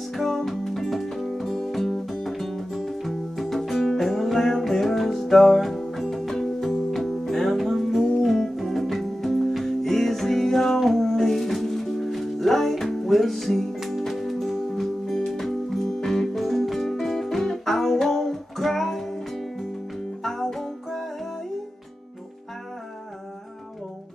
has come, and land is dark, and the moon is the only light we'll see. I won't cry, I won't cry, no, I won't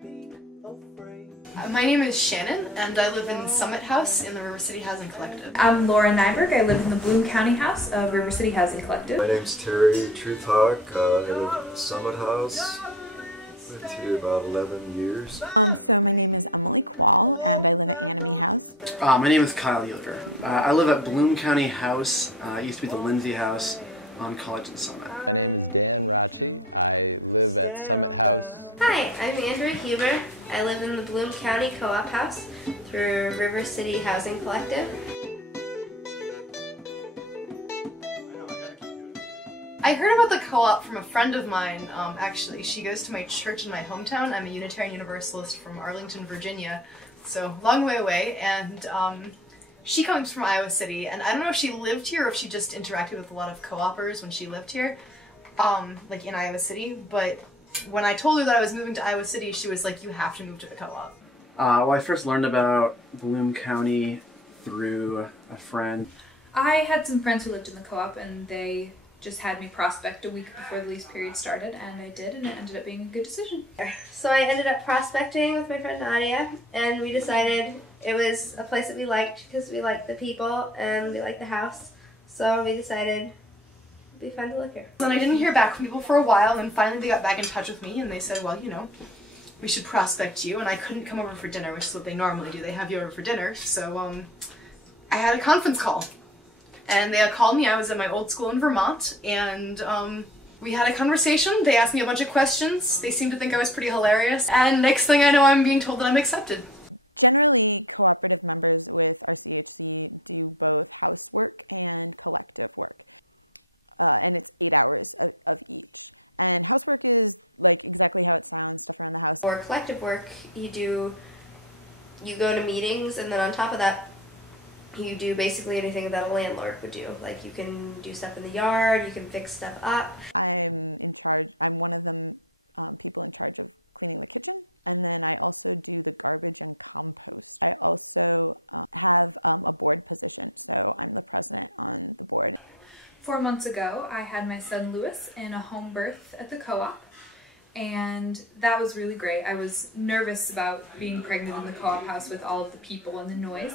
be afraid. My name is Shannon, and I live in Summit House in the River City Housing Collective. I'm Laura Nyberg. I live in the Bloom County House of River City Housing Collective. My name's Terry Truthhawk. I live in Summit House. Lived here about 11 years. So my name is Emily Quall, and I live at Anime House. My name is Kyle Yoder. I live at Bloom County House. It used to be the Lindsay House on College and Summit. My name is Dan Rachi. I live at Summit House. Hi, I'm Andrea Huber. I live in the Bloom County Co-op House through River City Housing Collective. I heard about the co-op from a friend of mine, actually. She goes to my church in my hometown. I'm a Unitarian Universalist from Arlington, Virginia, so long way away, and she comes from Iowa City, and I don't know if she lived here or if she just interacted with a lot of co-opers when she lived here, like in Iowa City, but when I told her that I was moving to Iowa City, she was like, you have to move to the co-op. Well, I first learned about Bloom County through a friend. I had some friends who lived in the co-op, and they just had me prospect a week before the lease period started, and I did, and it ended up being a good decision. So I ended up prospecting with my friend Nadia, and we decided it was a place that we liked because we liked the people and we liked the house. So we decided it'd be fun to live here. Then I didn't hear back from people for a while, and then finally they got back in touch with me and they said, well, you know, we should prospect you, and I couldn't come over for dinner, which is what they normally do. They have you over for dinner, so I had a conference call. And they called me. I was at my old school in Vermont, and we had a conversation. They asked me a bunch of questions. They seemed to think I was pretty hilarious, and next thing I know, I'm being told that I'm accepted. Generally, cooperative members with RCHC do both housework and collective work, and it's 8 hours of each. And housework is like exactly how it sounds, stuff around the house. For collective work, you go to meetings, and then on top of that, you do basically anything that a landlord would do. Like, you can do stuff in the yard, you can fix stuff up. I'm in charge, I'm one of the people in charge of cleaning the kitchen, and then I also do the garbage and compost. I also have a board position, so I'm the president on the board. 4 months ago, I had my son Lewis in a home birth at the co-op, and that was really great. I was nervous about being pregnant in the co-op house with all of the people and the noise,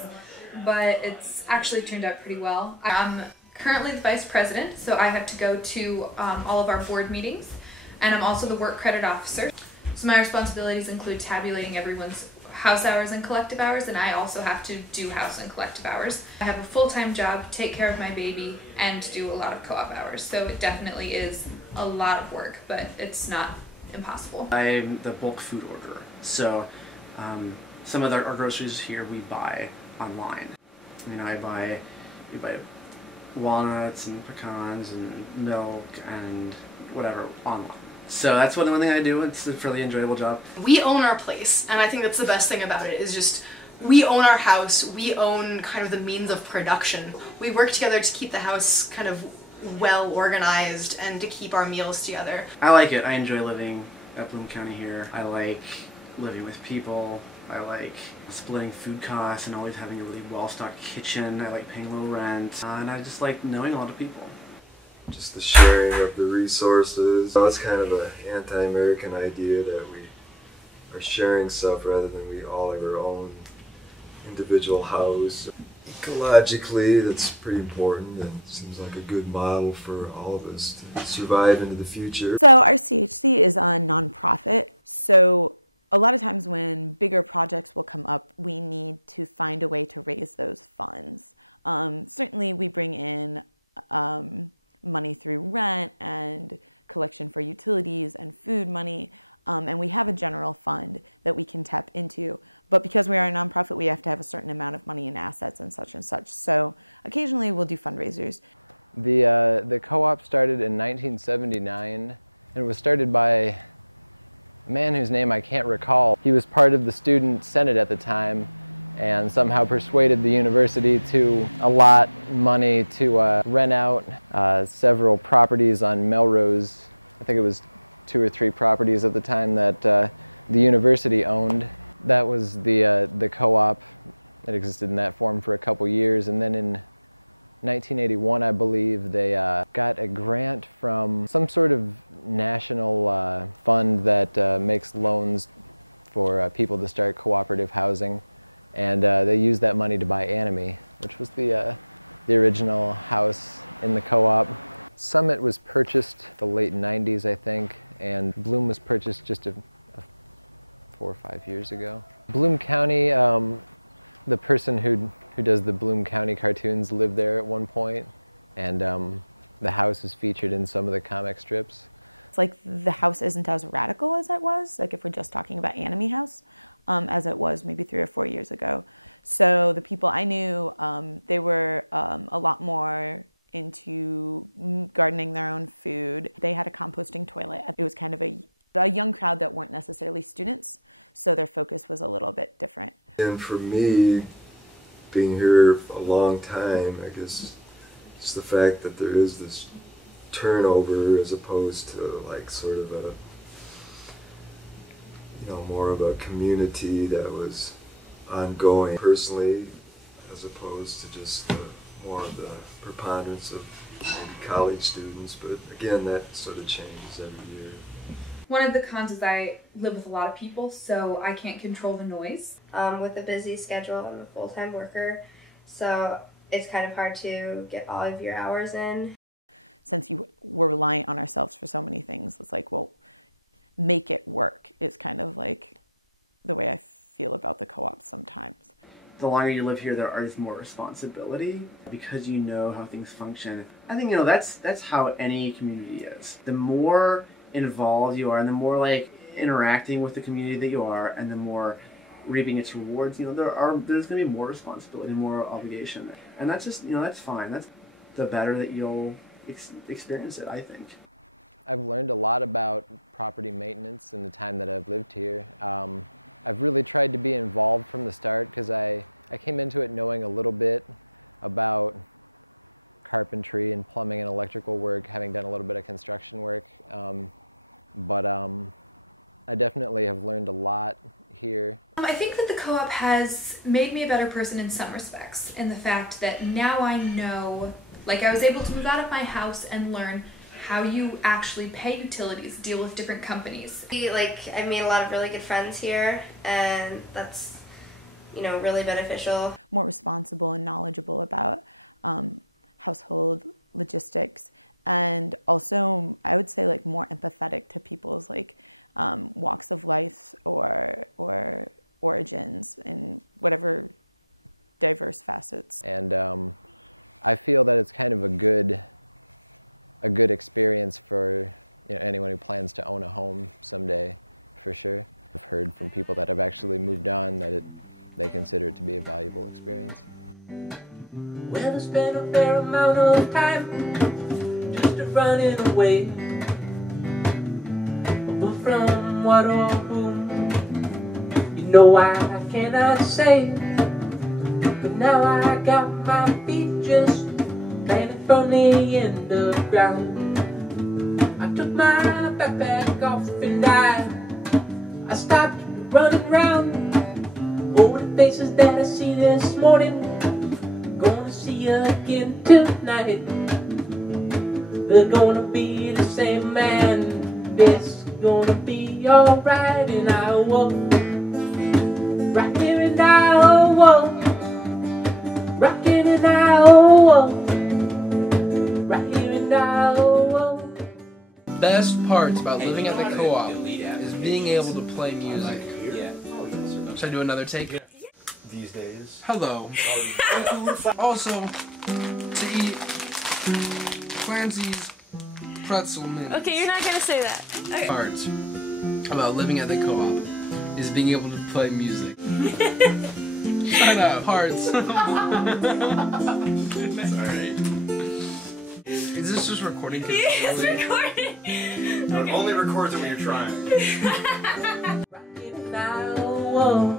but it's actually turned out pretty well. I'm currently the vice president, so I have to go to all of our board meetings, and I'm also the work credit officer. So my responsibilities include tabulating everyone's house hours and collective hours, and I also have to do house and collective hours. I have a full-time job, take care of my baby, and do a lot of co-op hours, so it definitely is a lot of work, but it's not impossible. I'm the bulk food orderer, so some of our groceries here we buy online. You know, we buy walnuts and pecans and milk and whatever online. So that's one thing I do. It's a fairly enjoyable job. We own our place, and I think that's the best thing about it, is just we own our house, we own kind of the means of production. We work together to keep the house kind of well organized and to keep our meals together. I like it. I enjoy living at Bloom County here. I like living with people. I like splitting food costs and always having a really well-stocked kitchen. I like paying low rent, and I just like knowing a lot of people. Just the sharing of the resources. It's kind of an anti-American idea that we are sharing stuff rather than we all have our own individual house. Ecologically, that's pretty important, and seems like a good model for all of us to survive into the future. So RCHC is a nonprofit, so a lot of times when bigger projects will come up, we need to find a way to raise those funds. Certainly we bring in money through rent and collection for utilities and food money, and we have a general fund that we can tap into. But because we are a nonprofit, we have to have a certain amount of money and assets and such and such. So occasionally we'll do fundraisers. The co-op started in 1979, and it was started by a man whose name I can't recall. He was part of the student senate at the time, and somehow persuaded the university to allot money to rent out several properties on Melrose. I think it was 2 or 3 properties at the time that the university owned. That was the co-op. It existed in that form for a couple years, and then in 1981, I believe, they got a grant from some sort of national fund that makes loans for people to start cooperative housing, and they used that money to buy Honary, which was the original house in the co-op. Summit was purchased the late 90s, I think, and Bloom was purchased just 4 or 5 years ago. Bloom County, the person who does the Bloom County cartoons lived there at one point, and the house is featured in some of the comic strips. It's like the house isn't as radical as it was, like if we're just talking about Honary House, as it was maybe 3 or 4 years ago. So the people I knew, they were a lot more into gardening their own food. They had a composting toilet. It was kind of a young crowd that weren't necessarily students, so their focus was a little bit different. And for me, being here a long time, I guess it's the fact that there is this turnover as opposed to like sort of a, you know, more of a community that was ongoing personally, as opposed to just more of the preponderance of maybe college students. But again, that sort of changes every year. One of the cons is I live with a lot of people, so I can't control the noise. With a busy schedule, I'm a full-time worker, so it's kind of hard to get all of your hours in. Since we're reliant on ourselves for so many things, it's like, well, make it work is kind of like the way I feel about the co-op sometimes. The longer you live here, there is more responsibility because you know how things function. I think, you know, that's how any community is. The more involved you are, and the more like interacting with the community that you are, and the more reaping its rewards, you know, there's going to be more responsibility, more obligation, and that's just, you know, that's fine. That's the better that you'll experience it, I think. I've learned a lot about property maintenance in the time that I've lived here. I've really tried to be involved from the start because I came into it knowing a little bit about carpentry and plumbing and electrical work, having done a little bit of construction work. But I definitely have learned a lot here. I think that the co-op has made me a better person in some respects, in the fact that now I know, like I was able to move out of my house and learn how you actually pay utilities, deal with different companies. I made a lot of really good friends here, and that's, you know, really beneficial. More responsible and knowledgeable about household logistics, and also I would say like more empathetic to people's like walks of life or origins in whatever diverse facets. And I feel that it's kind of a good experience for, you know, anyone who plans to own a home someday, for sure. I've heard from people that have actually moved on that they consider it to be a valuable experience. Well, I spent a fair amount of time just running away, but from what or whom, you know, I cannot say. But now I got my feet just planted firmly in the ground. I took my backpack off and I stopped running round over the faces that I see this morning. Gonna see you again tonight. They're gonna be the same, man. It's gonna be alright. And I walk right here and I walk, rockin' and I walk, right here and I walk. Best parts about living at the co-op is being able to play music. Should I do another take? These days. Hello. Also, to eat Clancy's pretzel mints. Okay, you're not gonna say that. Okay. Parts about living at the co-op is being able to play music. Shut up. Parts. Sorry. Is this just recording? It's recording. Okay. Only records it when you're trying. Rockin' now.